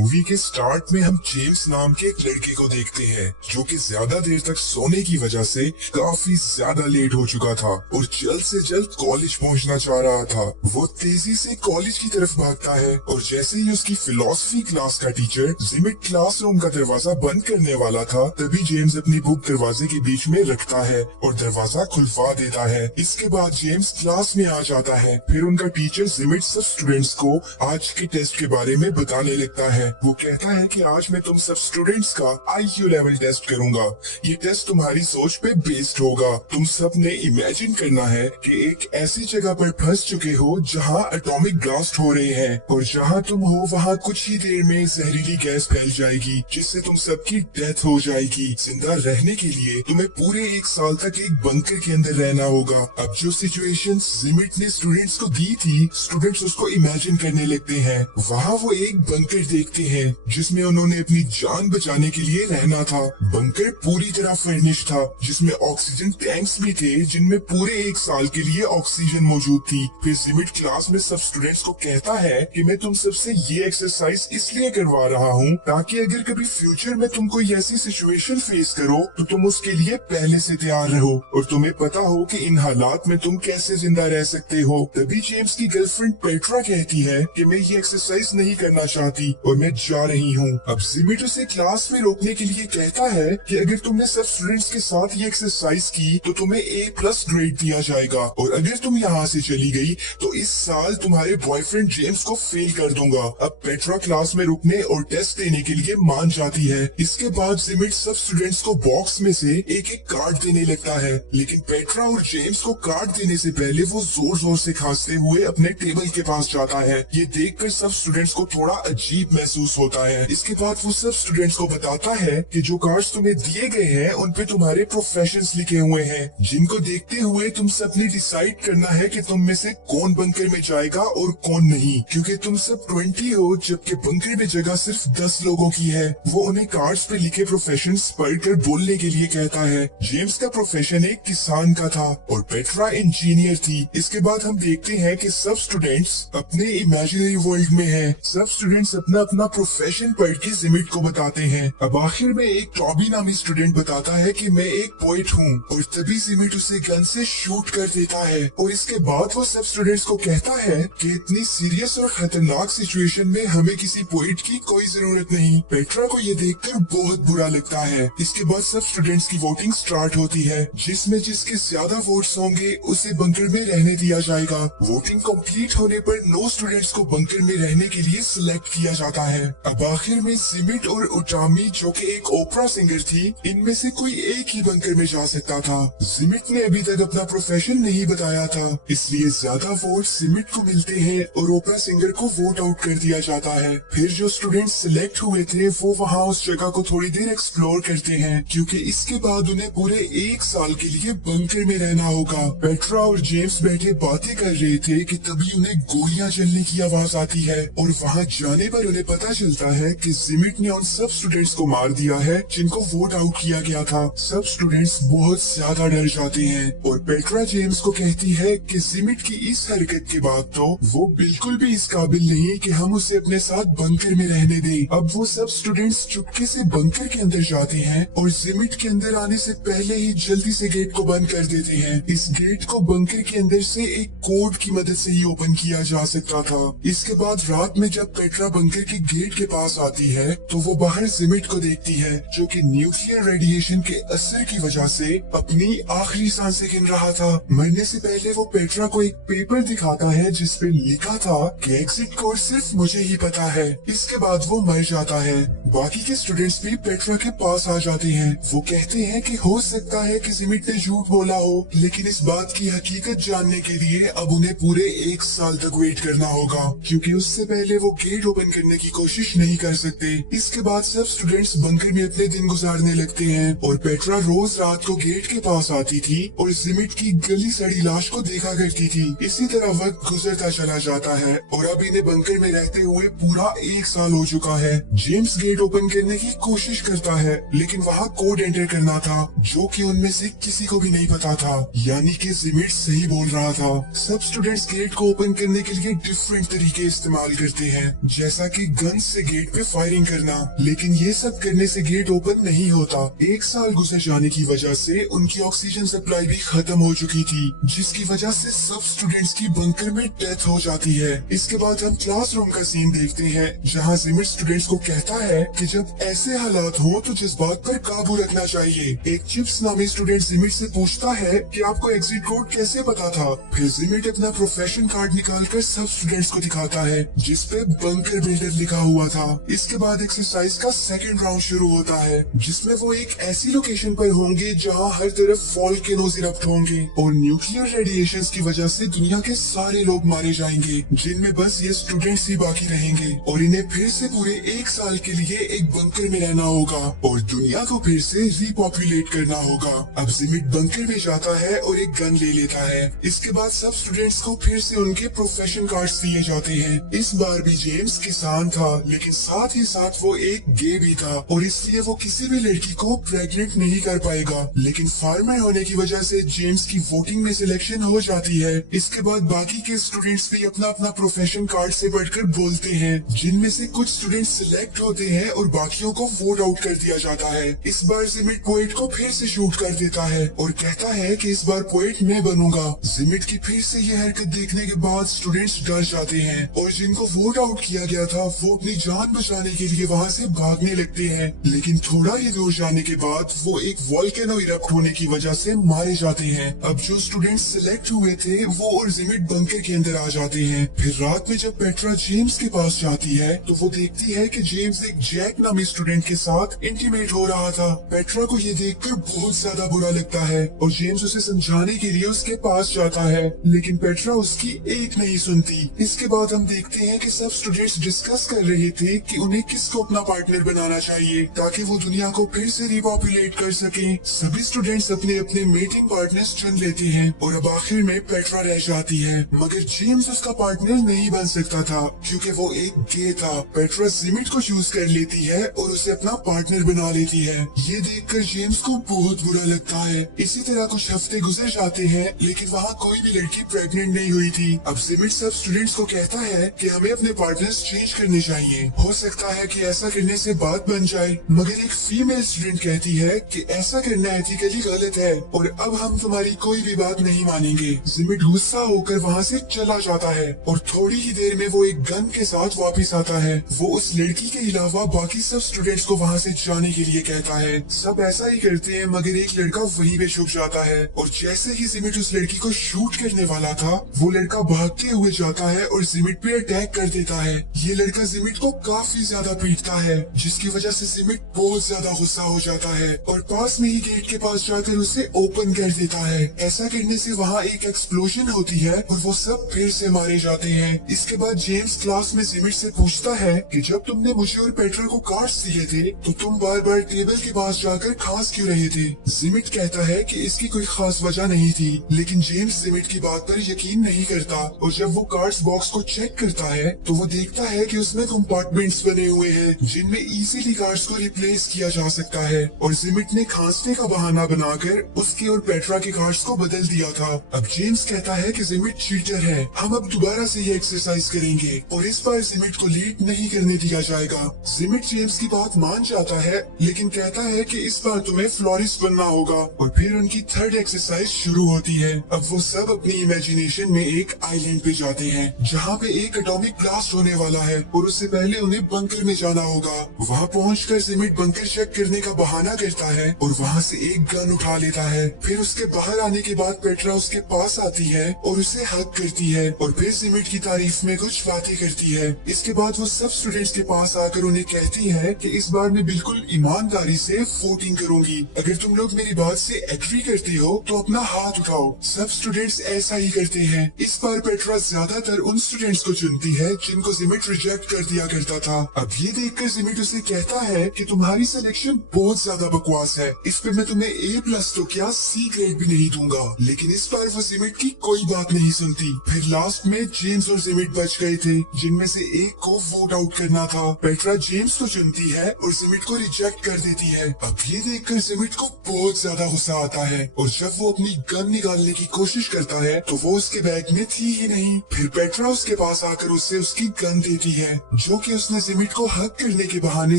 Movie के start में हम जेम्स नाम के एक लड़के को देखते हैं जो कि ज्यादा देर तक सोने की वजह से काफी ज्यादा लेट हो चुका था और जल्द से जल्द कॉलेज पहुंचना चाह रहा था। वो तेजी से कॉलेज की तरफ भागता है और जैसे ही उसकी फिलोसफी क्लास का टीचर जिमिट क्लासरूम का दरवाजा बंद करने वाला था, तभी जेम्स अपनी बुक दरवाजे के बीच में रखता है और दरवाजा खुलवा देता है। इसके बाद जेम्स क्लास में आ जाता है। फिर उनका टीचर जिमिट सब स्टूडेंट्स को आज के टेस्ट के बारे में बताने लगता है। वो कहता है कि आज मैं तुम सब स्टूडेंट्स का IQ लेवल टेस्ट करूंगा। ये टेस्ट तुम्हारी सोच पे बेस्ड होगा। तुम सब ने इमेजिन करना है कि एक ऐसी जगह पर फंस चुके हो जहाँ एटॉमिक ब्लास्ट हो रहे हैं और जहाँ तुम हो वहाँ कुछ ही देर में जहरीली गैस फैल जाएगी जिससे तुम सबकी डेथ हो जाएगी। जिंदा रहने के लिए तुम्हें पूरे 1 साल तक एक बंकर के अंदर रहना होगा। अब जो सिचुएशन जिमिट ने स्टूडेंट्स को दी थी, स्टूडेंट्स उसको इमेजिन करने लगते हैं। वहाँ वो एक बंकर देखते हैं जिसमें उन्होंने अपनी जान बचाने के लिए रहना था। बंकर पूरी तरह फर्निश था जिसमें ऑक्सीजन टैंक्स भी थे जिनमें पूरे 1 साल के लिए ऑक्सीजन मौजूद थी। फिर जिमिट क्लास में सब स्टूडेंट्स को कहता है कि मैं तुम सबसे ये एक्सरसाइज इसलिए करवा रहा हूँ ताकि अगर कभी फ्यूचर में तुम कोई ऐसी सिचुएशन फेस करो तो तुम उसके लिए पहले से तैयार रहो और तुम्हें पता हो कि इन हालात में तुम कैसे जिंदा रह सकते हो। तभी जेम्स की गर्लफ्रेंड पेट्रा कहती है कि मैं ये एक्सरसाइज नहीं करना चाहती और मैं जा रही हूँ। अब जिमिट उसे क्लास में रोकने के लिए कहता है कि अगर तुमने सब स्टूडेंट्स के साथ ये एक्सरसाइज की तो तुम्हें A+ ग्रेड दिया जाएगा और अगर तुम यहाँ से चली गई तो इस साल तुम्हारे बॉयफ्रेंड जेम्स को फेल कर दूंगा। अब पेट्रा क्लास में रुकने और टेस्ट देने के लिए मान जाती है। इसके बाद जिमिट सब स्टूडेंट्स को बॉक्स में से एक एक कार्ड देने लगता है, लेकिन पेट्रा और जेम्स को कार्ड देने से पहले वो जोर जोर से खांसते हुए अपने टेबल के पास जाता है। ये देखकर सब स्टूडेंट्स को थोड़ा अजीब महसूस होता है। इसके बाद वो सब स्टूडेंट्स को बताता है कि जो कार्ड्स तुम्हें दिए गए हैं उन पे तुम्हारे प्रोफेशंस लिखे हुए हैं, जिनको देखते हुए तुम सब ने डिसाइड करना है कि तुम में से कौन बंकर में जाएगा और कौन नहीं, क्योंकि तुम सब 20 हो जबकि बंकर में जगह सिर्फ 10 लोगों की है। वो उन्हें कार्ड्स पे लिखे प्रोफेशंस पढ़कर बोलने के लिए कहता है। जेम्स का प्रोफेशन एक किसान का था और पेट्रा इंजीनियर थी। इसके बाद हम देखते हैं कि सब स्टूडेंट्स अपने इमेजिनरी वर्ल्ड में हैं। सब स्टूडेंट्स अपना अपना प्रोफेशन पढ़ के जिमिट को बताते हैं। अब आखिर में एक टॉबी नामी स्टूडेंट बताता है कि मैं एक पोएट हूँ और तभी जिमिट उसे गन से शूट कर देता है। और इसके बाद वो सब स्टूडेंट्स को कहता है कि इतनी सीरियस और खतरनाक सिचुएशन में हमें किसी पोएट की कोई जरूरत नहीं। पेट्रा को ये देखकर बहुत बुरा लगता है। इसके बाद सब स्टूडेंट्स की वोटिंग स्टार्ट होती है जिसमें जिसके ज्यादा वोट्स होंगे उसे बंकर में रहने दिया जाएगा। वोटिंग कंप्लीट होने पर 9 स्टूडेंट्स को बंकर में रहने के लिए सिलेक्ट किया जाता है। अब आखिर में जिमिट और उटामी जो कि एक ओपरा सिंगर थी, इनमें से कोई एक ही बंकर में जा सकता था। जिमिट ने अभी तक अपना प्रोफेशन नहीं बताया था, इसलिए ज्यादा वोट जिमिट को मिलते हैं और ओपरा सिंगर को वोट आउट कर दिया जाता है। फिर जो स्टूडेंट्स सिलेक्ट हुए थे वो वहाँ उस जगह को थोड़ी देर एक्सप्लोर करते हैं क्योंकि इसके बाद उन्हें पूरे 1 साल के लिए बंकर में रहना होगा। पेट्रा और जेम्स बैठे बातें कर रहे थे कि तभी उन्हें गोलियां चलने की आवाज आती है और वहाँ जाने पर उन्हें पता चलता है कि जिमिट ने उन सब स्टूडेंट्स को मार दिया है जिनको वोट आउट किया गया था। सब स्टूडेंट्स बहुत ज्यादा डर जाते हैं और पेट्रा जेम्स को कहती है कि जिमिट की इस हरकत के बाद तो वो बिल्कुल भी इस काबिल नहीं कि हम उसे अपने साथ बंकर में रहने दें। अब वो सब स्टूडेंट्स चुपके से बंकर के अंदर जाते हैं और जिमिट के अंदर आने से पहले ही जल्दी से गेट को बंद कर देते हैं। इस गेट को बंकर के अंदर से एक कोड की मदद से ही ओपन किया जा सकता था। इसके बाद रात में जब पेट्रा बंकर के गेट के पास आती है तो वो बाहर जिमिट को देखती है जो कि न्यूक्लियर रेडिएशन के असर की वजह से अपनी आखिरी सांसें गिन रहा था। मरने से पहले वो पेट्रा को एक पेपर दिखाता है जिसपे लिखा था कि एग्जिट कोड सिर्फ मुझे ही पता है। इसके बाद वो मर जाता है। बाकी के स्टूडेंट्स भी पेट्रा के पास आ जाते हैं। वो कहते हैं कि हो सकता है कि जिमिट ने झूठ बोला हो, लेकिन इस बात की हकीकत जानने के लिए अब उन्हें पूरे 1 साल तक वेट करना होगा क्योंकि उससे पहले वो गेट ओपन करने की कोशिश नहीं कर सकते। इसके बाद सब स्टूडेंट्स बंकर में अपने दिन गुजारने लगते हैं और पेट्रा रोज रात को गेट के पास आती थी और जिमिट की गली सड़ी लाश को देखा करती थी। इसी तरह वक्त गुजरता चला जाता है और अब इन्हें बंकर में रहते हुए पूरा 1 साल हो चुका है। जेम्स गेट ओपन करने की कोशिश करता है लेकिन वहाँ कोड एंटर करना था जो कि उनमें से किसी को भी नहीं पता था, यानी कि जिमिट सही बोल रहा था। सब स्टूडेंट्स गेट को ओपन करने के लिए डिफरेंट तरीके इस्तेमाल करते हैं जैसा कि गन से गेट पे फायरिंग करना, लेकिन ये सब करने से गेट ओपन नहीं होता। 1 साल गुजर जाने की वजह से उनकी ऑक्सीजन सप्लाई भी खत्म हो चुकी थी, जिसकी वजह से सब स्टूडेंट्स की बंकर में डेथ हो जाती है। इसके बाद हम क्लासरूम का सीन देखते हैं, जहाँ जिमिट स्टूडेंट्स को कहता है कि जब ऐसे हालात हो तो जज्बात पर काबू रखना चाहिए। एक चिप्स नामी स्टूडेंट जिमिट से पूछता है कि आपको एग्जिट कोड कैसे पता था। फिर जिमिट अपना प्रोफेशन कार्ड निकालकर सब स्टूडेंट्स को दिखाता है, जिसपे बंकर बिल्डर लिखा हुआ था। इसके बाद एक्सरसाइज का सेकंड राउंड शुरू होता है, जिसमें वो एक ऐसी लोकेशन पर होंगे जहां हर तरफ वोल्केनोज इरप्ट होंगे और न्यूक्लियर रेडिएशंस की वजह से दुनिया के सारे लोग मारे जाएंगे, जिनमें बस ये स्टूडेंट्स ही बाकी रहेंगे और इन्हें फिर से पूरे 1 साल के लिए एक बंकर में रहना होगा और दुनिया को फिर से रिपॉपुलेट करना होगा। अब जिमिट बंकर में जाता है और एक गन ले लेता है। इसके बाद सब स्टूडेंट्स को फिर से उनके प्रोफेशन कार्ड्स दिए जाते हैं। इस बार भी जेम्स किसान था, लेकिन साथ ही साथ वो एक गे भी था और इसलिए वो किसी भी लड़की को प्रेग्नेंट नहीं कर पाएगा। लेकिन फार्मर होने की वजह से जेम्स की वोटिंग में सिलेक्शन हो जाती है। इसके बाद बाकी के स्टूडेंट्स भी अपना अपना प्रोफेशन कार्ड से बढ़कर बोलते हैं, जिनमें से कुछ स्टूडेंट्स सिलेक्ट होते हैं और बाकियों को वोट आउट कर दिया जाता है। इस बार जिमिट पोएट को फिर से शूट कर देता है और कहता है कि इस बार पोएट मैं बनूंगा। जिमिट की फिर से ये हरकत देखने के बाद स्टूडेंट्स डर जाते हैं और जिनको वोट आउट किया गया था वो अपनी जान बचाने के लिए वहाँ से भागने लगते हैं। लेकिन थोड़ा ही दूर जाने के बाद वो एक वोल्केनो इरप्ट होने की वजह से मारे जाते हैं। अब जो स्टूडेंट्स सिलेक्ट हुए थे वो और जिमिट बंकर के अंदर आ जाते हैं। फिर रात में जब पेट्रा जेम्स के पास जाती है तो वो देखती है कि जेम्स एक जैक नामी स्टूडेंट के साथ इंटीमेट हो रहा था। पेट्रा को ये देखकर बहुत ज्यादा बुरा लगता है और जेम्स उसे समझाने के लिए उसके पास जाता है, लेकिन पेट्रा उसकी एक नहीं सुनती। इसके बाद हम देखते हैं कि सब स्टूडेंट्स डिस्कस कर रहे थे कि उन्हें किसको अपना पार्टनर बनाना चाहिए ताकि वो दुनिया को फिर से रिपॉपुलेट कर सके। सभी स्टूडेंट्स अपने अपने मेटिंग पार्टनर्स चुन लेते हैं और अब आखिर में पेट्रा रह जाती है, मगर जेम्स उसका पार्टनर नहीं बन सकता था क्योंकि वो एक गे था। पेट्रा जिमिट को चूज कर लेती है और उसे अपना पार्टनर बना लेती है। ये देखकर जेम्स को बहुत बुरा लगता है। इसी तरह कुछ हफ्ते गुजर जाते हैं, लेकिन वहाँ कोई भी लड़की प्रेग्नेंट नहीं हुई थी। अब जिमिट सब स्टूडेंट्स को कहता है कि हमें अपने पार्टनर्स चेंज करने चाहिए, हो सकता है कि ऐसा करने से बात बन जाए। मगर एक फीमेल स्टूडेंट कहती है कि ऐसा करना एथिकली गलत है और अब हम तुम्हारी कोई भी बात नहीं मानेंगे। जिमिट गुस्सा होकर वहाँ से चला जाता है और थोड़ी ही देर में वो एक गन के साथ वापस आता है। वो उस लड़की के अलावा बाकी सब स्टूडेंट्स को वहाँ से जाने के लिए कहता है। सब ऐसा ही करते हैं, मगर एक लड़का वहीं पे छुप जाता है और जैसे ही जिमिट उस लड़की को शूट करने वाला था, वो लड़का भागते हुए जाता है और जिमिट पे अटैक कर देता है। ये लड़का जिमिट को काफी ज्यादा पीटता है, जिसकी वजह से जिमिट बहुत ज्यादा गुस्सा हो जाता है और पास में ही गेट के पास जाकर उसे ओपन कर देता है। ऐसा करने से वहाँ एक एक्सप्लोजन होती है और वो सब फिर से मारे जाते हैं। इसके बाद जेम्स क्लास में जिमिट से पूछता है कि जब तुमने मुझे और पेट्रा को कार्ड्स दिए थे तो तुम बार बार टेबल के पास जाकर खांस क्यों रहे थे। जिमिट कहता है कि इसकी कोई खास वजह नहीं थी, लेकिन जेम्स जिमिट की बात पर यकीन नहीं करता और जब वो कार्ड्स बॉक्स को चेक करता है तो वो देखता है कि उसमें कंपार्टमेंट्स बने हुए हैं जिनमें इजीली कार्ड्स को रिप्लेस किया जा सकता है और जिमिट ने खांसने का बहाना बनाकर उसके और पेट्रा के कार्ड्स को बदल दिया था। अब जेम्स कहता है कि जिमिट चीटर है, हम अब दोबारा से ये एक्सरसाइज करेंगे और इस बार जिमिट को लीड नहीं करने दिया जाएगा। जिमिट जेम्स की बात मान जाता है, लेकिन कहता है कि इस बार तुम्हें फ्लोरिस्ट बनना होगा और फिर उनकी थर्ड एक्सरसाइज शुरू होती है। अब वो सब अपनी इमेजिनेशन में एक आइलैंड पे जाते हैं जहाँ पे एक एटॉमिक ब्लास्ट होने वाला है और उससे पहले उन्हें बंकर में जाना होगा। वहाँ पहुंचकर जिमिट बंकर चेक करने का बहाना करता है और वहाँ से एक गन उठा लेता है। फिर उसके बाहर आने के बाद पेट्रा उसके पास आती है और उसे हक करती है और फिर जिमिट की तारीफ में कुछ बातें करती है। इसके बाद वो सब स्टूडेंट्स के पास आकर उन्हें कहती है कि इस बार मैं बिल्कुल ईमानदारी से वोटिंग करूंगी। अगर तुम लोग मेरी बात से एग्री करते हो तो अपना हाथ उठाओ। सब स्टूडेंट्स ऐसा ही करते हैं। इस बार पेट्रा ज्यादातर उन स्टूडेंट्स को चुनती है जिनको जिमिट रिजेक्ट कर दिया करता था। अब ये देखकर जिमिट उसे कहता है कि तुम्हारी सिलेक्शन बहुत ज्यादा बकवास है, इस पे मैं तुम्हें A+ तो क्या C ग्रेड भी नहीं दूंगा। लेकिन इस बार वो जिमिट की कोई बात नहीं सुनती। फिर लास्ट में जेम्स और जिमिट बच गए थे, जिनमें से एक को वोट आउट करना था। पेट्रा जेम्स को चुनती है और जिमिट को रिजेक्ट कर देती है। अब ये देखकर जिमिट को बहुत ज्यादा गुस्सा आता है और जब वो अपनी गन निकालने की कोशिश करता है तो वो उसके बैग में थी ही नहीं। फिर पेट्रा उसके पास आकर उसे उसकी गन देती है जो कि उसने जिमिट को हक करने के बहाने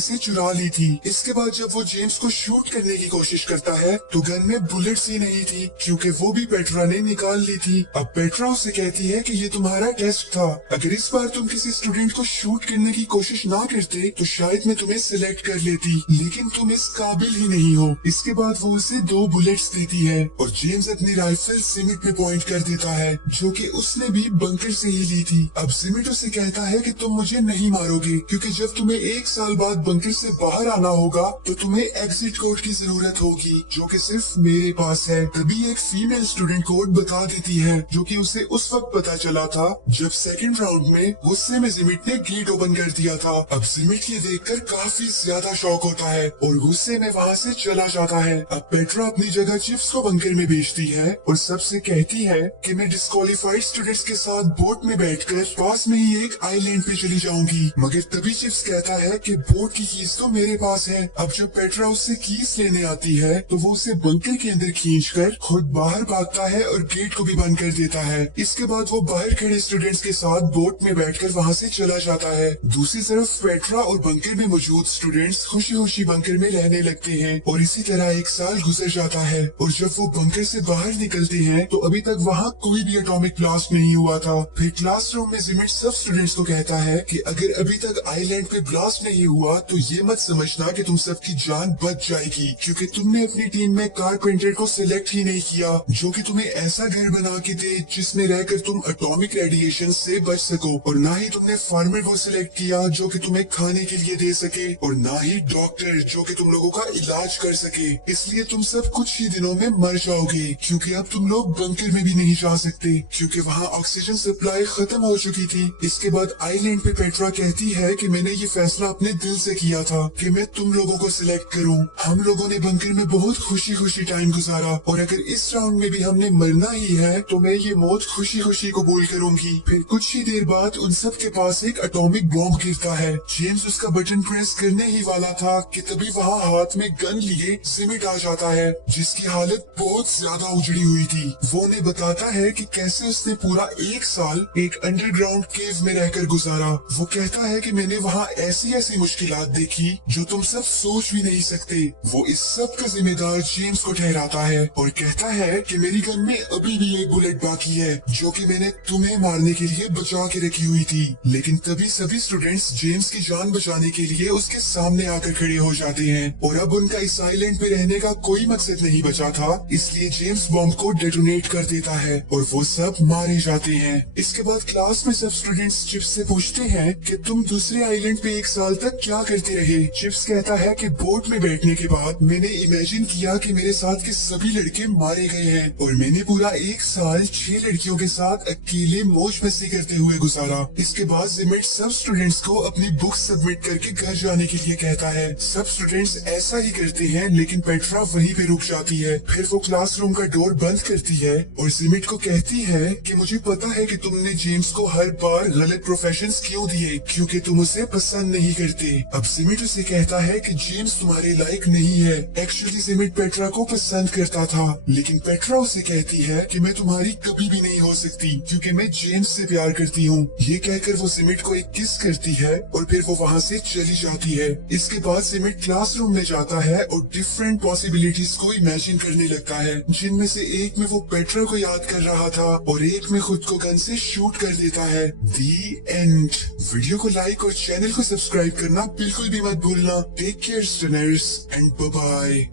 से चुरा ली थी। इसके बाद जब वो जेम्स को शूट करने की कोशिश करता है तो गन में बुलेट्स ही नहीं थी, क्योंकि वो भी पेट्रा ने निकाल ली थी। अब पेट्रा उसे कहती है कि ये तुम्हारा टेस्ट था, अगर इस बार तुम किसी स्टूडेंट को शूट करने की कोशिश ना करते तो शायद मैं तुम्हें सिलेक्ट कर लेती, लेकिन तुम इस काबिल ही नहीं हो। इसके बाद वो उसे 2 बुलेट्स देती है और जेम्स अपनी राइफल जिमिट पे पॉइंट कर देता है, जो कि उसने भी बंकर से ही ली थी। अब जिमिट उसे कहता है कि तुम मुझे नहीं मारोगे, क्योंकि जब तुम्हें 1 साल बाद बंकर से बाहर आना होगा तो तुम्हें एग्जिट कोड की जरूरत होगी, जो कि सिर्फ मेरे पास है। तभी एक फीमेल स्टूडेंट कोड बता देती है, जो कि उसे उस वक्त पता चला था जब सेकंड राउंड में गुस्से में जिमिट ने गेट ओपन कर दिया था। अब जिमिट ये देखकर काफी ज्यादा शॉक होता है और गुस्से में वहाँ से चला जाता है। अब पेट्रा अपनी जगह चिप्स को बंकर में भेजती है और सबसे कहती है कि मैं डिस्क्वालीफाइड स्टूडेंट्स के साथ बोट में बैठकर पास में ही एक आइलैंड पे चली जाऊंगी। मगर तभी चिप्स कहता है कि बोट की कीज तो मेरे पास है। अब जब पेट्रा उससे कीज लेने आती है तो वो उसे बंकर के अंदर खींचकर खुद बाहर भागता है और गेट को भी बंद कर देता है। इसके बाद वो बाहर खड़े स्टूडेंट्स के साथ बोट में बैठकर वहाँ से चला जाता है। दूसरी तरफ पेट्रा और बंकर में मौजूद स्टूडेंट्स खुशी खुशी बंकर में रहने लगते हैं और इसी तरह 1 साल गुजर जाता है। और जब वो बंकर से बाहर निकलते हैं तो अभी तक वहाँ कोई भी एटॉमिक ब्लास्ट नहीं हुआ था। फिर क्लासरूम में जिमिट सब स्टूडेंट्स को कहता है कि अगर अभी तक आइलैंड पे ब्लास्ट नहीं हुआ तो ये मत समझना कि तुम सबकी जान बच जाएगी, क्योंकि तुमने अपनी टीम में कारपेंटर को सिलेक्ट ही नहीं किया, जो कि तुम्हें ऐसा घर बना के दे जिसमें रहकर तुम एटॉमिक रेडिएशन से बच सको, और ना ही तुमने फार्मर को सिलेक्ट किया जो कि तुम्हें खाने के लिए दे सके, और ना ही डॉक्टर जो कि तुम लोगों का इलाज कर सके। इसलिए तुम सब कुछ ही दिनों में मर जाओगे, क्योंकि अब तुम लोग बंकर में भी नहीं जा सकते, क्योंकि वहाँ ऑक्सीजन सप्लाई खत्म हो चुकी थी। इसके बाद आइलैंड पे पेट्रा कहती है कि मैंने ये फैसला अपने दिल से किया था कि मैं तुम लोगों को सिलेक्ट करूं। हम लोगों ने बंकर में बहुत खुशी खुशी टाइम गुजारा, और अगर इस राउंड में भी हमने मरना ही है तो मैं ये मौत खुशी खुशी कबूल करूंगी। फिर कुछ ही देर बाद उन सब के पास एक एटॉमिक बॉम्ब गिरता है। जेम्स उसका बटन प्रेस करने ही वाला था कि तभी वहाँ हाथ में गन लिए जिमिट आ जाता है, जिसकी हालत बहुत ज्यादा उजड़ी हुई थी। वो उन्हें बताता है कि कैसे उसने पूरा 1 साल एक अंडरग्राउंड केव में रहकर गुजारा। वो कहता है कि मैंने वहाँ ऐसी ऐसी मुश्किलात देखी जो तुम सब सोच भी नहीं सकते। वो इस सब का जिम्मेदार जेम्स को ठहराता है और कहता है कि मेरी गन में अभी भी एक बुलेट बाकी है, जो कि मैंने तुम्हें मारने के लिए बचा के रखी हुई थी। लेकिन तभी सभी स्टूडेंट्स जेम्स की जान बचाने के लिए उसके सामने आकर खड़े हो जाते हैं, और अब उनका इस आइलैंड पे रहने का कोई मकसद नहीं बचा था, इसलिए जेम्स बॉम्ब को डेटोनेट कर देता है और वो सब मारे जाते हैं। इसके बाद क्लास में सब स्टूडेंट्स चिप्स से पूछते हैं कि तुम दूसरे आइलैंड पे 1 साल तक क्या करते रहे। चिप्स कहता है कि बोट में बैठने के बाद मैंने इमेजिन किया कि मेरे साथ के सभी लड़के मारे गए हैं, और मैंने पूरा 1 साल 6 लड़कियों के साथ अकेले मौज मस्ती करते हुए गुजारा। इसके बाद जिमिट सब स्टूडेंट्स को अपनी बुक सबमिट करके घर जाने के लिए कहता है। सब स्टूडेंट्स ऐसा ही करते हैं, लेकिन पेट्रा वहीं पे रुक जाती है। फिर वो क्लासरूम का डोर बंद करती है और जिमिट को कहती है कि मुझे पता है कि तुमने जेम्स को हर बार गलत प्रोफेशंस क्यों दिए, क्योंकि तुम उसे पसंद नहीं करते। अब जिमिट उसे कहता है कि जेम्स तुम्हारे लायक नहीं है। एक्चुअली जिमिट पेट्रा को पसंद करता था, लेकिन पेट्रा उसे कहती है कि मैं तुम्हारी कभी भी नहीं हो सकती, क्योंकि मैं जेम्स से प्यार करती हूँ। ये कहकर वो जिमिट को एक किस करती है और फिर वो वहाँ से चली जाती है। इसके बाद जिमिट क्लासरूम में जाता है और डिफरेंट पॉसिबिलिटीज को इमेजिन करने लगता है, जिनमें से एक में वो पेट्रा को याद कर रहा था और एक में खुद को गन से शूट कर देता है। The end. वीडियो को लाइक और चैनल को सब्सक्राइब करना बिल्कुल भी मत भूलना। Take care stunners and bye bye.